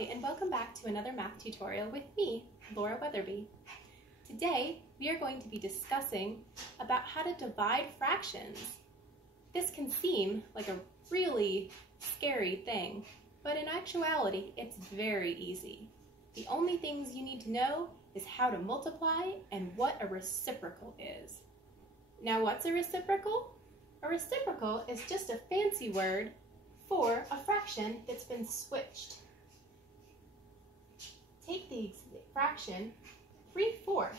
Hi, and welcome back to another math tutorial with me, Laura Weatherby. Today, we are going to be discussing about how to divide fractions. This can seem like a really scary thing, but in actuality, it's very easy. The only things you need to know is how to multiply and what a reciprocal is. Now, what's a reciprocal? A reciprocal is just a fancy word for a fraction that's been switched. Take the fraction 3/4.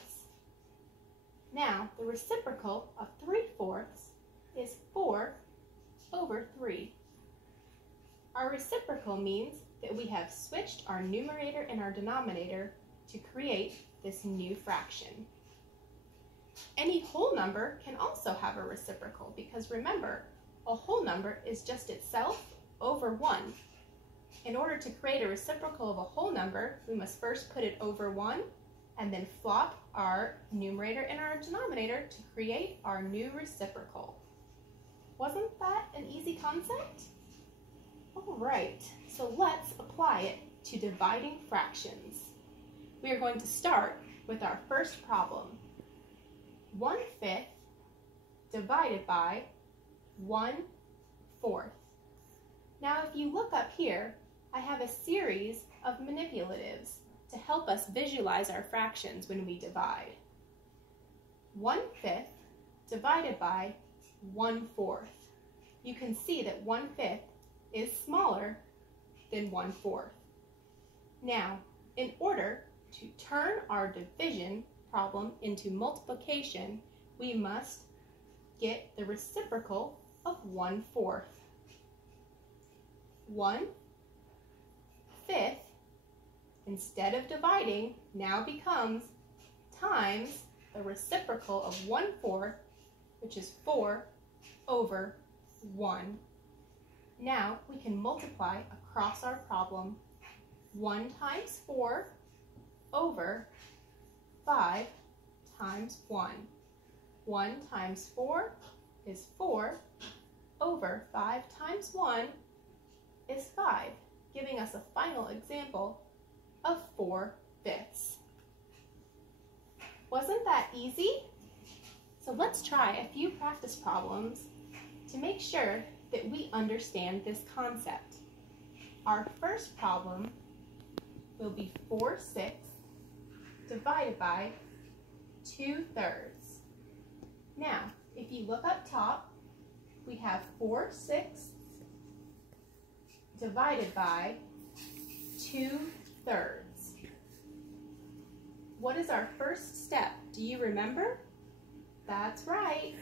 Now, the reciprocal of 3/4 is 4/3. Our reciprocal means that we have switched our numerator and our denominator to create this new fraction. Any whole number can also have a reciprocal because remember, a whole number is just itself over 1. In order to create a reciprocal of a whole number, we must first put it over 1 and then flop our numerator and our denominator to create our new reciprocal. Wasn't that an easy concept? All right, so let's apply it to dividing fractions. We are going to start with our first problem. 1/5 divided by 1/4. Now, if you look up here, I have a series of manipulatives to help us visualize our fractions when we divide. 1/5 divided by 1/4. You can see that 1/5 is smaller than 1/4. Now, in order to turn our division problem into multiplication, we must get the reciprocal of 1/4. 1/5, instead of dividing, now becomes times the reciprocal of 1/4, which is 4/1. Now we can multiply across our problem. 1 times 4 over 5 times 1. 1 times 4 is 4 over 5 times 1 is 5, giving us a final example of 4/5. Wasn't that easy? So let's try a few practice problems to make sure that we understand this concept. Our first problem will be 4/6 divided by 2/3. Now, if you look up top, we have 4/6 divided by 2/3. What is our first step? Do you remember? That's right.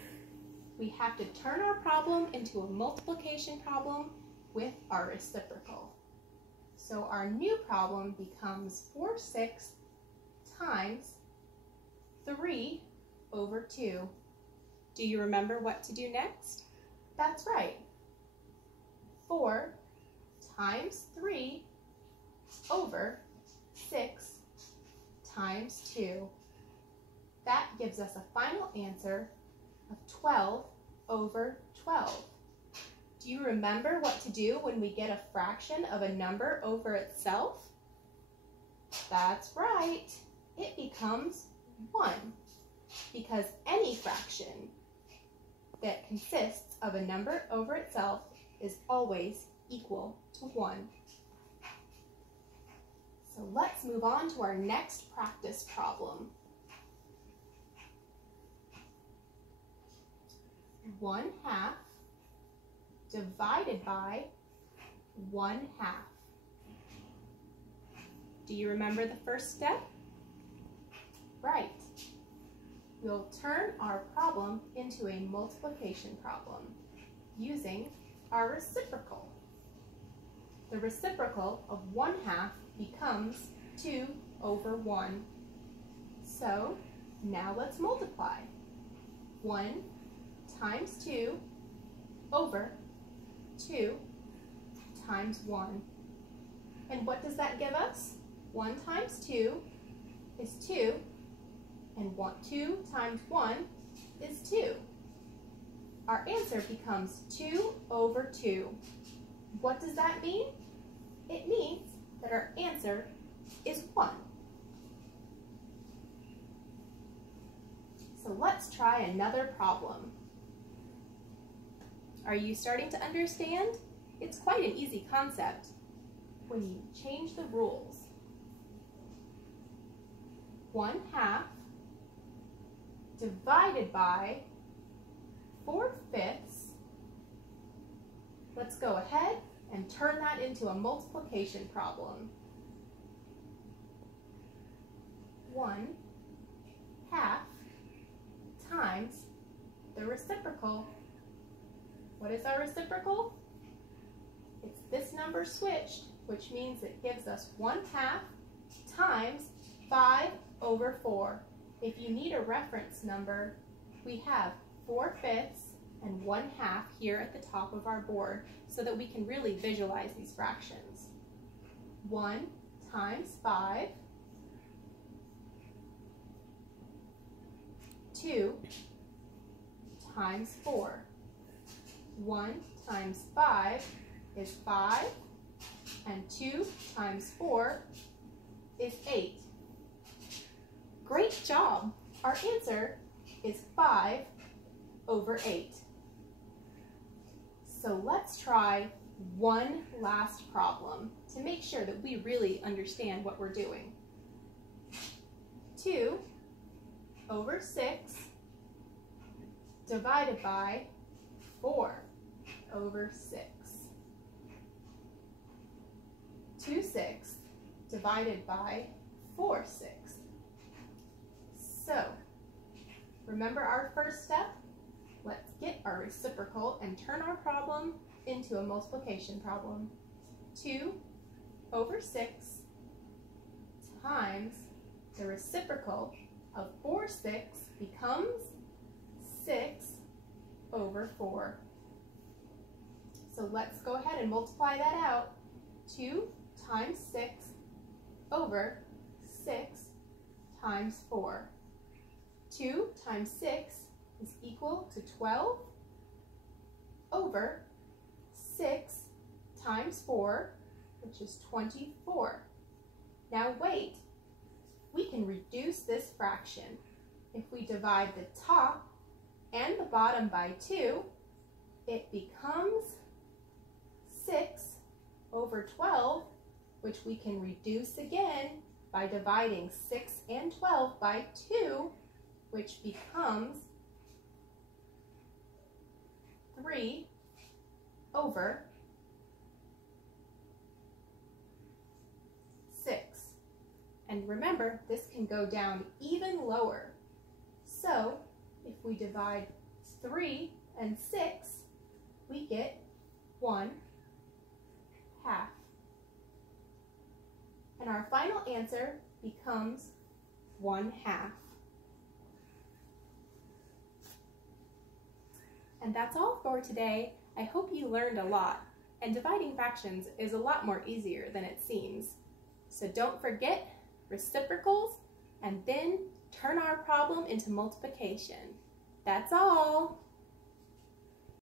We have to turn our problem into a multiplication problem with our reciprocal. So our new problem becomes 4/6 times 3/2. Do you remember what to do next? That's right. 4 times 3/6 times 2. That gives us a final answer of 12/12. Do you remember what to do when we get a fraction of a number over itself? That's right. It becomes 1, because any fraction that consists of a number over itself is always equal to 1. So let's move on to our next practice problem. 1/2 divided by 1/2. Do you remember the first step? Right. We'll turn our problem into a multiplication problem using our reciprocal. The reciprocal of 1/2 becomes 2/1. So now let's multiply. 1 times 2 over 2 times 1. And what does that give us? 1 times 2 is 2, and 2 times 1 is 2. Our answer becomes 2/2. What does that mean? It means that that our answer is 1. So let's try another problem. Are you starting to understand? It's quite an easy concept when you change the rules. 1/2 divided by 4/5. Let's go ahead and turn that into a multiplication problem. 1/2 times the reciprocal. What is our reciprocal? It's this number switched, which means it gives us 1/2 times 5/4. If you need a reference number, we have 4/5 and 1/2 here at the top of our board so that we can really visualize these fractions. 1 times 5, 2 times 4. 1 times 5 is 5, and 2 times 4 is 8. Great job! Our answer is 5/8. So let's try one last problem to make sure that we really understand what we're doing. 2/6 divided by 4/6. 2/6 divided by 4/6. So, remember our first step? Let's get our reciprocal and turn our problem into a multiplication problem. 2/6 times the reciprocal of 4/6 becomes 6/4. So let's go ahead and multiply that out. 2 times 6 over 6 times 4. 2 times 6 is equal to 12 over 6 times 4, which is 24. Now wait, we can reduce this fraction. If we divide the top and the bottom by 2, it becomes 6/12, which we can reduce again by dividing 6 and 12 by 2, which becomes 3/6. And remember, this can go down even lower. So if we divide 3 and 6, we get 1/2. And our final answer becomes 1/2. And that's all for today. I hope you learned a lot. And dividing fractions is a lot more easier than it seems. So don't forget reciprocals, and then turn our problem into multiplication. That's all.